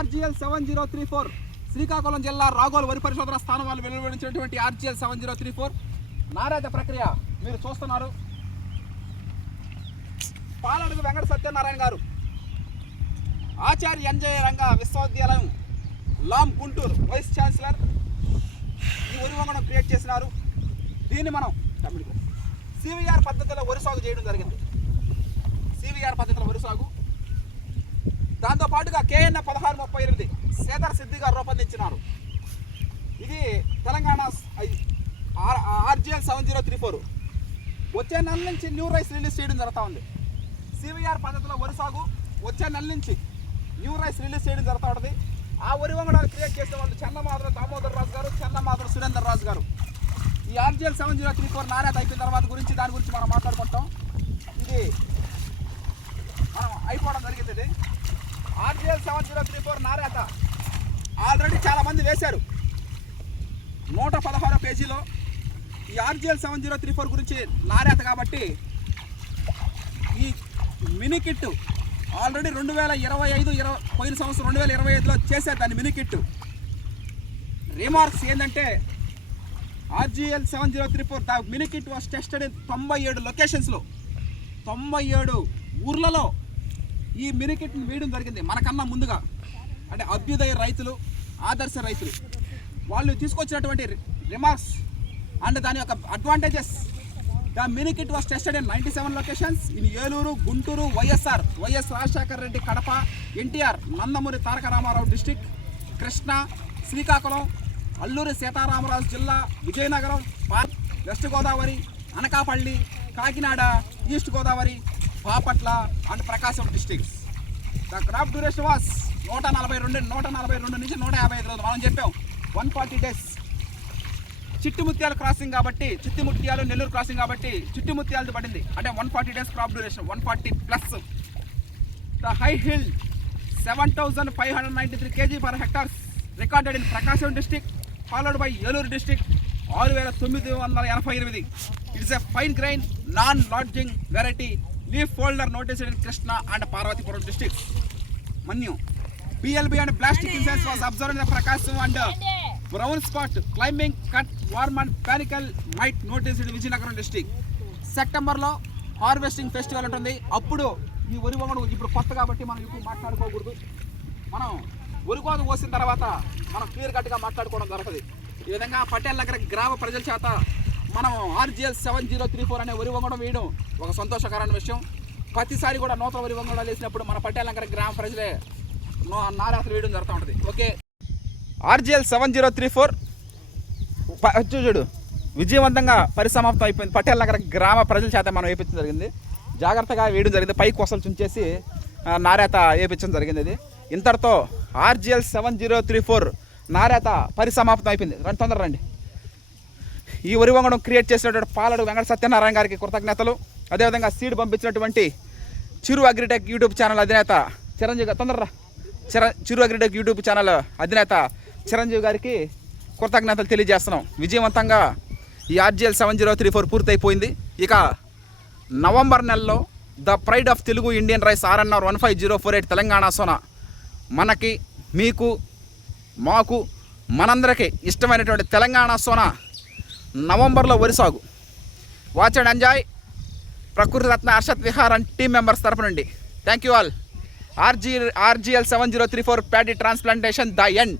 RGL 7034 Srikakulam జిల్లా రాగోలు వరి పరిశోధన స్థానం వాళ్ళు వెలువడించినటువంటి RGL 7034 నారాత ప్రక్రియ మీరు చూస్తున్నారు. పాలడుగు వెంకట సత్యనారాయణ గారు ఆచార్య ఎన్జే రంగ విశ్వవిద్యాలయం లామ్ గుంటూరు వైస్ ఛాన్సలర్ ఈ వరి వంగడం క్రియేట్ చేసినారు. దీన్ని మనం CVR పద్ధతిలో వరి సాగు చేయడం జరిగింది. CVR పద్ధతిలో వరి సాగు, దాంతోపాటుగా KN 1638 సేదర్ సిద్ధి గారు రూపొందించినారు. ఇది తెలంగాణ RGL 7034 వచ్చే నెల నుంచి న్యూ రైస్ రిలీజ్ చేయడం జరుగుతూ ఉంది. CVR పద్ధతిలో వరి సాగు వచ్చే నెల నుంచి న్యూ రైస్ రిలీజ్ చేయడం జరుగుతూ ఉంటుంది. ఆ వరి వంగడాలు క్రియేట్ చేసిన వాళ్ళు చెన్నమాధవ దామోదర్ రాజు గారు, చెన్నమాధవ సురేందర్ రాజు గారు. ఈ RGL 7034 నాణ్యత అయిపోయిన తర్వాత దాని గురించి మనం మాట్లాడుకుంటాం. ఇది మనం అయిపోవడం జరిగింది. ఇది RGL 7034 నాణ్యత ఆల్రెడీ చాలామంది వేశారు. 116 పేజీలో ఈ RGL 7034 గురించి నాణ్యత కాబట్టి ఈ మినీ కిట్ ఆల్రెడీ 2025 పోయిన సంవత్సరం 2025లో చేశారు దాన్ని మినీ కిట్. రిమార్క్స్ ఏంటంటే RGL 7034 the mini kit was tested in 97 లొకేషన్స్లో 97 ఊర్లలో ఈ మినీ కిట్ని వేయడం జరిగింది. మనకన్నా ముందుగా అంటే అభ్యుదయ రైతులు, ఆదర్శ రైతులు వాళ్ళు తీసుకొచ్చినటువంటి రిమార్క్స్ అండ్ దాని యొక్క advantages. The mini kit was tested in 97 locations in Eluru, Guntur, YS Rajasekhara Reddy Kadapa, NTR Nandamuri Taraka Ramarao district, Krishna, Srikakulam, Alluri Sitaramaraju జిల్లా, Vizianagaram, west Godavari, Anakapalli, Kakinada, east Godavari, Bapatla and Prakasam districts. The crop duration was 142 నుంచి 155 రోజులు. మనం చెప్పాం 140 డేస్. చిట్టిముత్యాల క్రాసింగ్ కాబట్టి, చిట్టిముత్యాలు నెల్లూరు క్రాసింగ్ కాబట్టి చిట్టిముత్యాలది పడింది. అంటే 140 days crop duration, 140+. The high hill 7593 kg per hectare recorded in Prakasam district, followed by Yelloor district 6988. It is a fine grain non-lodging variety, leaf folder noticed in Krishna and Parvatipuram districts. Manu BLB and plastic incense was observed in the Prakasam and brown spot climbing cut worm and panicle mite noticed in Vijayanagaram district. సెప్టెంబర్లో harvesting festival ఉంటుంది. అప్పుడు ఈ వరి వంగడు ఇప్పుడు కొత్త కాబట్టి మనం ఇప్పుడు మాట్లాడుకోకూడదు. మనం వరి కోత కోసిన తర్వాత మనం క్లియర్ కట్గా మాట్లాడుకోవడం జరుగుతుంది. ఈ విధంగా పటేల్ నగర గ్రామ ప్రజల చేత మనం RGL 7034 అనే వరి వంగడం వేయడం ఒక సంతోషకరమైన విషయం. ప్రతిసారి కూడా నూతన వరి వంగడాలు వేసినప్పుడు మన పటేల్ నగర గ్రామ ప్రజలే నారాతలు వేయడం జరుగుతూ ఉంటుంది. ఓకే, RGL 7034 చూడు విజయవంతంగా పరిసమాప్తం అయిపోయింది. పటేల్ నగర గ్రామ ప్రజల చేత మనం వేయించడం జరిగింది. జాగ్రత్తగా వేయడం జరిగింది. పై కొసలు చుంచేసి నారాత వేయించడం జరిగింది. ఇది ఇంతటితో RGL 7034 నారాత పరిసమాప్తం అయిపోయింది. తొందర రండి. ఈ వరి వంగడం క్రియేట్ చేసినటువంటి పాలడు వెంకట సత్యనారాయణ గారికి కృతజ్ఞతలు. అదేవిధంగా సీడ్ పంపించినటువంటి చిరు అగ్రిటెక్ యూట్యూబ్ ఛానల్ అధినేత చిరంజీవి గారు, తొందరరా చిరు అగ్రిటెక్ యూట్యూబ్ ఛానల్ అధినేత చిరంజీవి గారికి కృతజ్ఞతలు తెలియజేస్తున్నాం. విజయవంతంగా ఈ RGL 7034 పూర్తయిపోయింది. ఇక నవంబర్ నెలలో the pride of Telugu Indian rice RNR 15048 Telangana Sona మనకి, మీకు, మాకు, మనందరికీ ఇష్టమైనటువంటి తెలంగాణ సోనా నవంబర్లో వరి సాగు. Watch and enjoy. Prakruthi Ratna Harshat Vihar and team members తరపు నుండి thank you all. RGL 7034 paddy transplantation the end.